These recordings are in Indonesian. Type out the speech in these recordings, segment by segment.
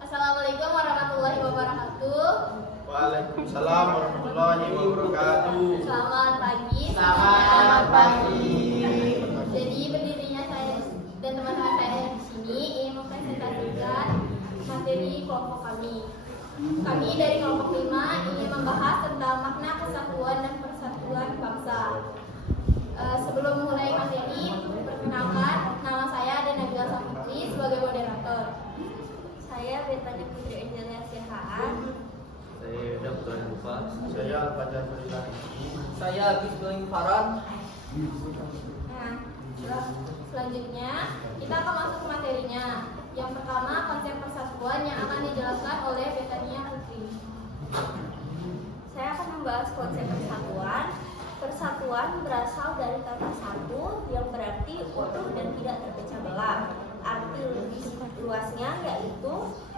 Assalamualaikum warahmatullahi wabarakatuh. Waalaikumsalam warahmatullahi wabarakatuh. Selamat pagi. Selamat pagi. Jadi berdirinya saya dan teman-teman saya di sini ingin mempresentasikan materi kelompok kami. Kami dari kelompok 5 ingin membahas tentang makna kesatuan dan persatuan bangsa. Sebelum mulai materi, perkenalkan, nama saya Nabila Safitri sebagai moderator. Saya Betania Putri Angelia Sihaan. Saya Dapur Lupa. Saya Fajar Farizal. Saya Gisdoing Farad. Nah, selanjutnya kita akan masuk ke materinya. Yang pertama, konsep persatuan yang akan dijelaskan oleh Betania Putri. Saya akan membahas konsep persatuan. Persatuan berasal dari kata satu yang berarti utuh dan tidak terpecah belah. Arti lebih luasnya yaitu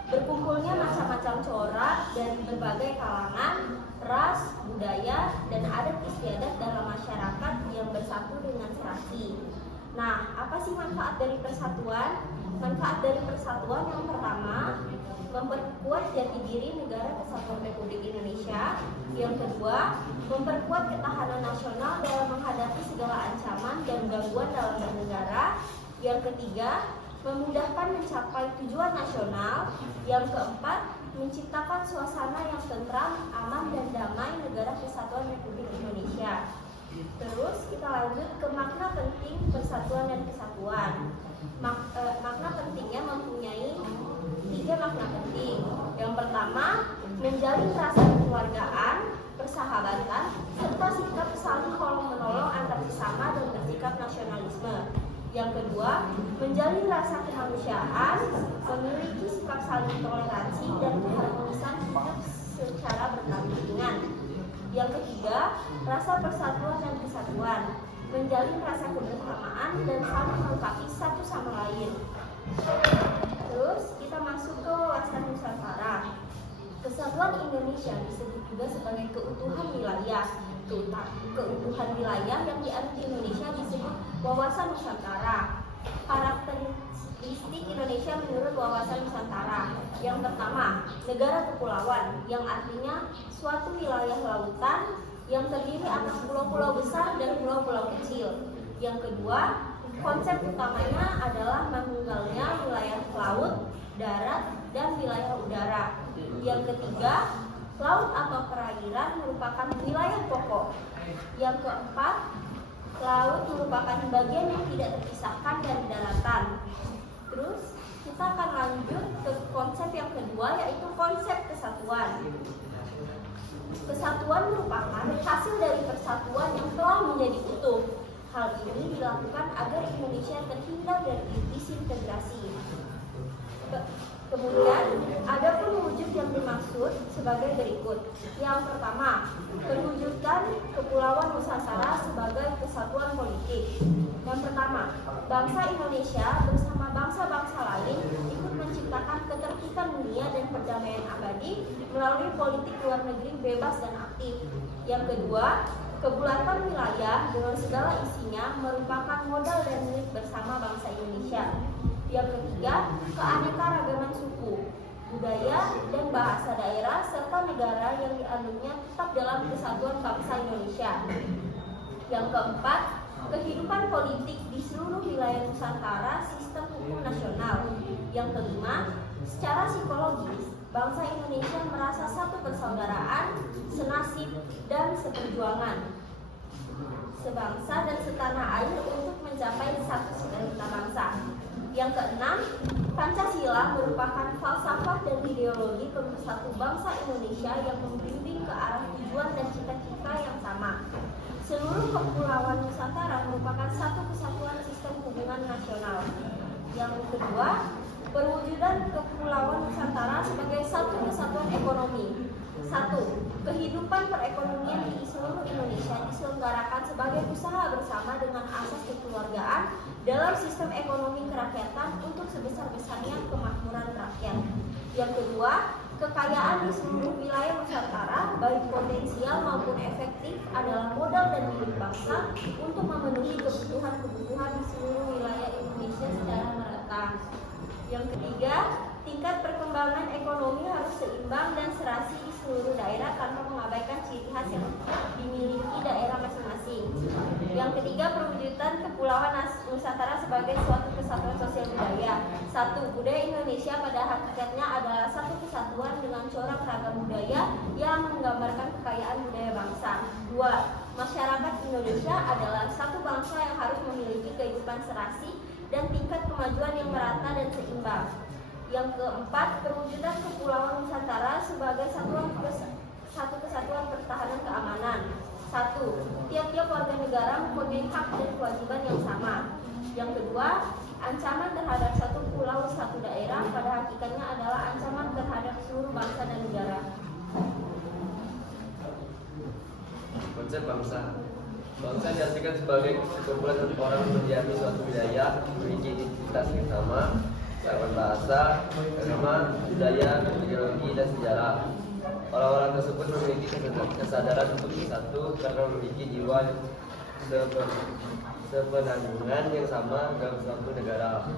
berkumpulnya macam-macam corak dari berbagai kalangan, ras, budaya, dan adat istiadat dalam masyarakat yang bersatu dengan serasi. Nah, apa sih manfaat dari persatuan? Manfaat dari persatuan yang pertama, memperkuat jati diri negara Kesatuan Republik Indonesia. Yang kedua, memperkuat ketahanan nasional dalam menghadapi segala ancaman dan gangguan dalam bernegara. Yang ketiga, memudahkan mencapai tujuan nasional. Yang keempat, menciptakan suasana yang tentram, aman, dan damai negara Kesatuan Republik Indonesia. Terus kita lanjut ke makna penting persatuan dan kesatuan. Makna pentingnya mempunyai 3 makna penting. Yang pertama, menjalin rasa kekeluargaan, persahabatan, serta sikap saling tolong-menolong antar sesama dan bersikap nasionalisme. Yang kedua, menjalin rasa kemanusiaan, memiliki sikap saling toleransi dan keharmonisan hidup secara berdampingan. Yang ketiga, rasa persatuan dan kesatuan, menjalin rasa kebersamaan dan saling melengkapi satu sama lain. Terus kita masuk ke wawasan Nusantara. Kesatuan Indonesia disebut juga sebagai keutuhan wilayah. Keutuhan wilayah yang dianut Indonesia disebut wawasan Nusantara. Karakteristik Indonesia menurut wawasan Nusantara. Yang pertama, negara kepulauan, yang artinya suatu wilayah lautan yang terdiri atas pulau-pulau besar dan pulau-pulau kecil. Yang kedua, konsep utamanya adalah menunggalnya wilayah laut, darat, dan wilayah udara. Yang ketiga, laut atau perairan merupakan wilayah pokok. Yang keempat, laut merupakan bagian yang tidak terpisahkan dari daratan. Terus kita akan lanjut ke konsep yang kedua, yaitu konsep kesatuan. Kesatuan merupakan hasil dari persatuan yang telah menjadi utuh. Hal ini dilakukan agar Indonesia terhindar dari disintegrasi. Kemudian, ada pun wujud yang dimaksud sebagai berikut. Yang pertama, perwujudan Kepulauan Nusantara sebagai kesatuan politik. Yang pertama, bangsa Indonesia bersama bangsa-bangsa lain ikut menciptakan ketertiban dunia dan perdamaian abadi melalui politik luar negeri bebas dan aktif. Yang kedua, kebulatan wilayah dengan segala isinya merupakan modal dan milik bersama bangsa Indonesia. Yang ketiga, keanekaragaman suku, budaya, dan bahasa daerah serta negara yang dianutnya tetap dalam kesatuan bangsa Indonesia. Yang keempat, kehidupan politik di seluruh wilayah Nusantara sistem hukum nasional. Yang kelima, secara psikologis, bangsa Indonesia merasa satu persaudaraan, senasib, dan seperjuangan, sebangsa dan setanah air untuk mencapai satu cita-cita bangsa. Yang keenam, Pancasila merupakan falsafah dan ideologi pemersatu bangsa Indonesia yang membimbing ke arah tujuan dan cita-cita yang sama. Seluruh kepulauan Nusantara merupakan satu kesatuan sistem hubungan nasional. Yang kedua, perwujudan Kepulauan Nusantara sebagai satu kesatuan ekonomi. 1. Kehidupan perekonomian di seluruh Indonesia diselenggarakan sebagai usaha bersama dengan asas kekeluargaan dalam sistem ekonomi kerakyatan untuk sebesar-besarnya kemakmuran rakyat. Yang kedua, kekayaan di seluruh wilayah Nusantara, baik potensial maupun efektif, adalah modal dan milik bangsa untuk memenuhi kebutuhan-kebutuhan di seluruh wilayah Indonesia secara merata. Yang ketiga, tingkat perkembangan ekonomi harus seimbang dan serasi di seluruh daerah tanpa mengabaikan ciri khas yang dimiliki daerah masing-masing. Yang ketiga, perwujudan Kepulauan Nusantara sebagai suatu kesatuan sosial budaya. 1. Budaya Indonesia pada hakikatnya adalah satu kesatuan dengan corak ragam budaya yang menggambarkan kekayaan budaya bangsa. 2. Masyarakat Indonesia adalah satu bangsa yang harus memiliki kehidupan serasi dan tingkat kemajuan yang merata dan seimbang. Yang keempat, perwujudan Kepulauan Nusantara sebagai satu kesatuan pertahanan keamanan. 1. Tiap-tiap warga negara mempunyai hak dan kewajiban yang sama. Yang kedua, ancaman terhadap satu pulau, satu daerah pada hakikatnya adalah ancaman terhadap seluruh bangsa dan negara. Konsep bangsa. Bangsa diartikan sebagai sekumpulan orang yang mendiami suatu wilayah, memiliki identitas yang sama, kesamaan bahasa, agama, budaya, ideologi, dan sejarah. Orang-orang tersebut memiliki kesadaran untuk bersatu karena memiliki jiwa sepenanggungan yang sama dalam suatu negara.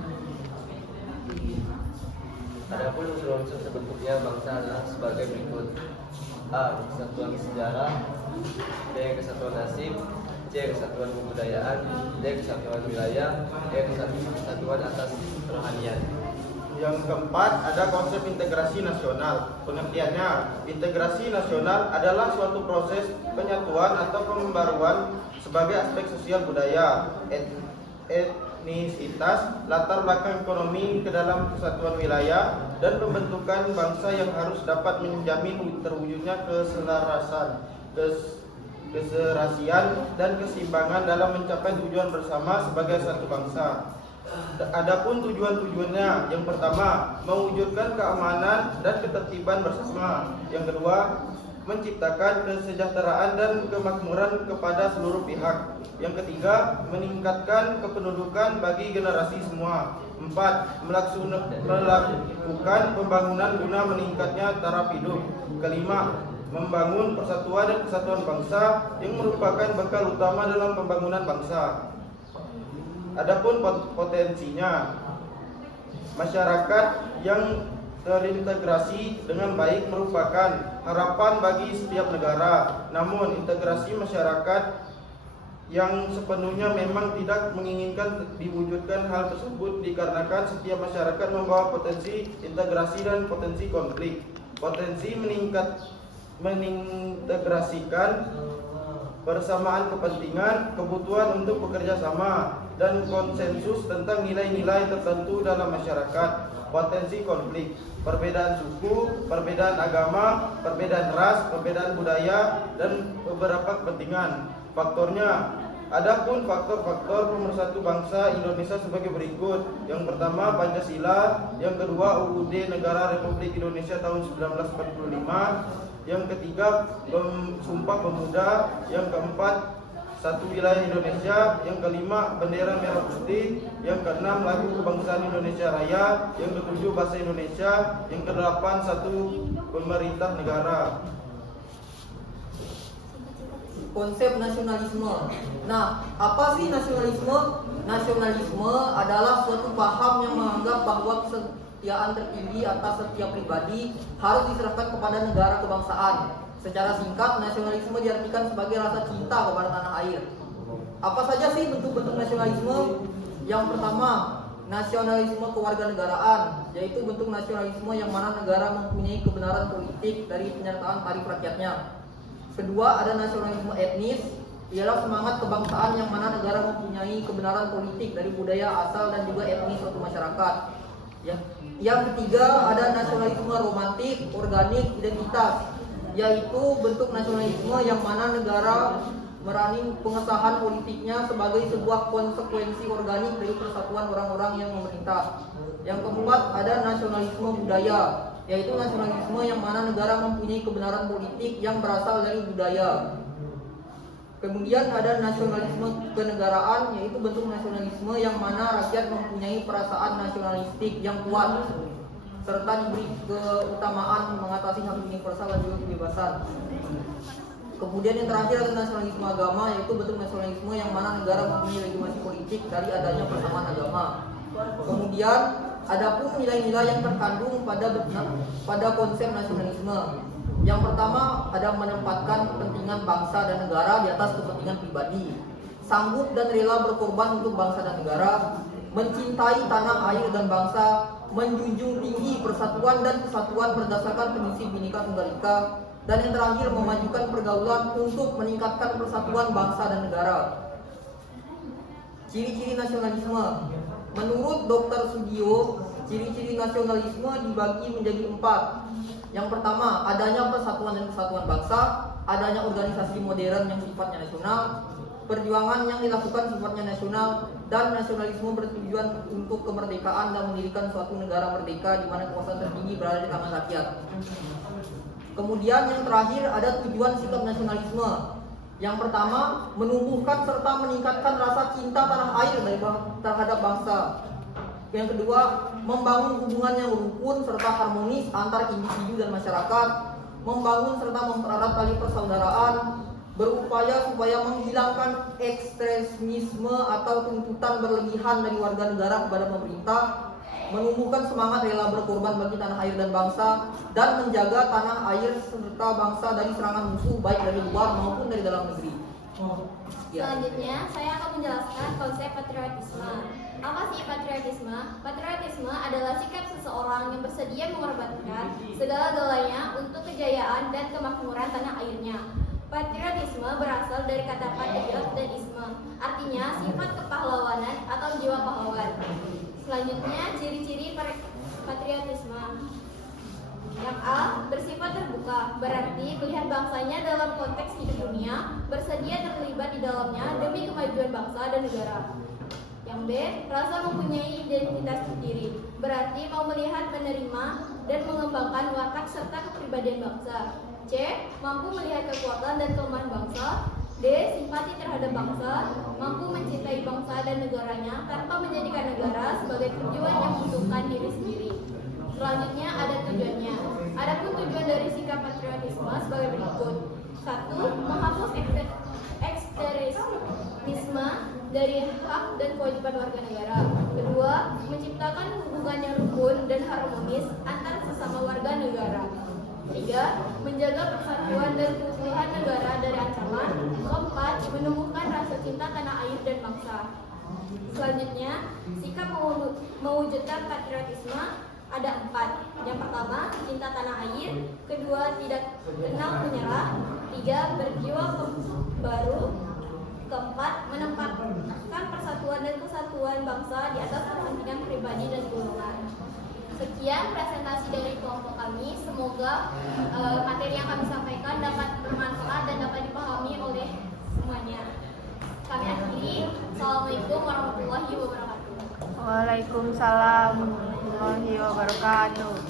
Adapun unsur-unsur terbentuknya bangsa adalah sebagai berikut: A. Kesatuan sejarah, B. Kesatuan nasib, C. Kesatuan kebudayaan, D. Kesatuan wilayah, E. Kesatuan atas kerohanian. Yang keempat, ada konsep integrasi nasional. Pengertiannya, integrasi nasional adalah suatu proses penyatuan atau pembaruan sebagai aspek sosial budaya, etnisitas, latar belakang ekonomi ke dalam kesatuan wilayah, dan pembentukan bangsa yang harus dapat menjamin terwujudnya keselarasan, keserasian, dan keseimbangan dalam mencapai tujuan bersama sebagai satu bangsa. Adapun tujuan-tujuannya, yang pertama, mewujudkan keamanan dan ketertiban bersama. Yang kedua, menciptakan kesejahteraan dan kemakmuran kepada seluruh pihak. Yang ketiga, meningkatkan kependudukan bagi generasi semua. 4. Melakukan pembangunan guna meningkatnya taraf hidup. Kelima, membangun persatuan dan kesatuan bangsa yang merupakan bekal utama dalam pembangunan bangsa. Adapun potensinya, masyarakat yang terintegrasi dengan baik merupakan harapan bagi setiap negara. Namun, integrasi masyarakat yang sepenuhnya memang tidak menginginkan diwujudkan hal tersebut dikarenakan setiap masyarakat membawa potensi integrasi dan potensi konflik. Potensi mengintegrasikan persamaan kepentingan, kebutuhan untuk bekerja sama, dan konsensus tentang nilai-nilai tertentu dalam masyarakat. Potensi konflik, perbedaan suku, perbedaan agama, perbedaan ras, perbedaan budaya, dan beberapa kepentingan. Faktornya, adapun faktor-faktor pemersatu bangsa Indonesia sebagai berikut. Yang pertama, Pancasila. Yang kedua, UUD Negara Republik Indonesia tahun 1945. Yang ketiga, Sumpah Pemuda. Yang keempat, Satu Wilayah Indonesia. Yang kelima, Bendera Merah Putih. Yang keenam, Lagu Kebangsaan Indonesia Raya. Yang ketujuh, Bahasa Indonesia. Yang kedelapan, Satu Pemerintah Negara. Konsep nasionalisme. Nah, apa sih nasionalisme? Nasionalisme adalah suatu paham yang menganggap bahwa kesetiaan tertinggi atas setiap pribadi harus diserahkan kepada negara kebangsaan. Secara singkat, nasionalisme diartikan sebagai rasa cinta kepada tanah air. Apa saja sih bentuk-bentuk nasionalisme? Yang pertama, nasionalisme kewarganegaraan, yaitu bentuk nasionalisme yang mana negara mempunyai kebenaran politik dari penyertaan tarif rakyatnya. Kedua, ada nasionalisme etnis, ialah semangat kebangsaan yang mana negara mempunyai kebenaran politik dari budaya asal dan juga etnis suatu masyarakat. Yang ketiga, ada nasionalisme romantik, organik, identitas, yaitu bentuk nasionalisme yang mana negara merani pengesahan politiknya sebagai sebuah konsekuensi organik dari persatuan orang-orang yang memerintah. Yang keempat, ada nasionalisme budaya, yaitu nasionalisme yang mana negara mempunyai kebenaran politik yang berasal dari budaya. Kemudian ada nasionalisme kenegaraan, yaitu bentuk nasionalisme yang mana rakyat mempunyai perasaan nasionalistik yang kuat serta diberi keutamaan mengatasi hak universal dan juga kebebasan. Kemudian yang terakhir ada nasionalisme agama, yaitu bentuk nasionalisme yang mana negara mempunyai legitimasi politik dari adanya persamaan agama. Kemudian adapun nilai-nilai yang terkandung pada konsep nasionalisme. Yang pertama ada menempatkan kepentingan bangsa dan negara di atas kepentingan pribadi, sanggup dan rela berkorban untuk bangsa dan negara, mencintai tanah air dan bangsa, menjunjung tinggi persatuan dan kesatuan berdasarkan prinsip Bhinneka Tunggal Ika, dan yang terakhir memajukan pergaulan untuk meningkatkan persatuan bangsa dan negara. Ciri-ciri nasionalisme. Menurut Dr. Sudio, ciri-ciri nasionalisme dibagi menjadi 4. Yang pertama, adanya persatuan dan kesatuan bangsa, adanya organisasi modern yang sifatnya nasional, perjuangan yang dilakukan sifatnya nasional, dan nasionalisme bertujuan untuk kemerdekaan dan mendirikan suatu negara merdeka di mana kekuasaan tertinggi berada di tangan rakyat. Kemudian yang terakhir ada tujuan sikap nasionalisme. Yang pertama, menumbuhkan serta meningkatkan rasa cinta tanah air terhadap bangsa. Yang kedua, membangun hubungan yang rukun serta harmonis antar individu dan masyarakat, membangun serta mempererat tali persaudaraan, berupaya supaya menghilangkan ekstremisme atau tuntutan berlebihan dari warga negara kepada pemerintah, menumbuhkan semangat rela berkorban bagi tanah air dan bangsa, dan menjaga tanah air serta bangsa dari serangan musuh baik dari luar maupun dari dalam negeri. Selanjutnya, saya akan menjelaskan konsep patriotisme. Apa sih patriotisme? Patriotisme adalah sikap seseorang yang bersedia mengorbankan segala-galanya untuk kejayaan dan kemakmuran tanah airnya. Patriotisme berasal dari kata patriot dan isme, artinya sifat kepahlawanan atau jiwa pahlawan. Selanjutnya, ciri-ciri patriotisme. Yang A, bersifat terbuka, berarti melihat bangsanya dalam konteks hidup dunia, bersedia terlibat di dalamnya demi kemajuan bangsa dan negara. Yang B, rasa mempunyai identitas sendiri, berarti mau melihat, menerima, dan mengembangkan watak serta kepribadian bangsa. C, mampu melihat kekuatan dan kelemahan bangsa. D, simpati terhadap bangsa, mampu mencintai bangsa dan negaranya tanpa menjadikan negara sebagai tujuan yang menentukan diri sendiri. Selanjutnya ada tujuannya. Adapun tujuan dari sikap patriotisme sebagai berikut. 1. Menghapus ekstremisme dari hak dan kewajiban warga negara. 2. Menciptakan hubungan yang rukun dan harmonis antar sesama warga negara. 3. Menjaga persatuan dan keutuhan negara dari ancaman. 4. Menumbuhkan rasa cinta tanah air dan bangsa. Selanjutnya, sikap mewujudkan patriotisme ada 4. Yang pertama, cinta tanah air. Kedua, tidak kenal menyerah. 3. Berjiwa baru. Keempat, menempatkan persatuan dan kesatuan bangsa di atas kepentingan pribadi dan golongan. Sekian presentasi dari kelompok kami. Semoga materi yang kami sampaikan dapat bermanfaat dan dapat dipahami oleh semuanya. Kami akhiri. Assalamualaikum warahmatullahi wabarakatuh. Waalaikumsalam warahmatullahi wabarakatuh.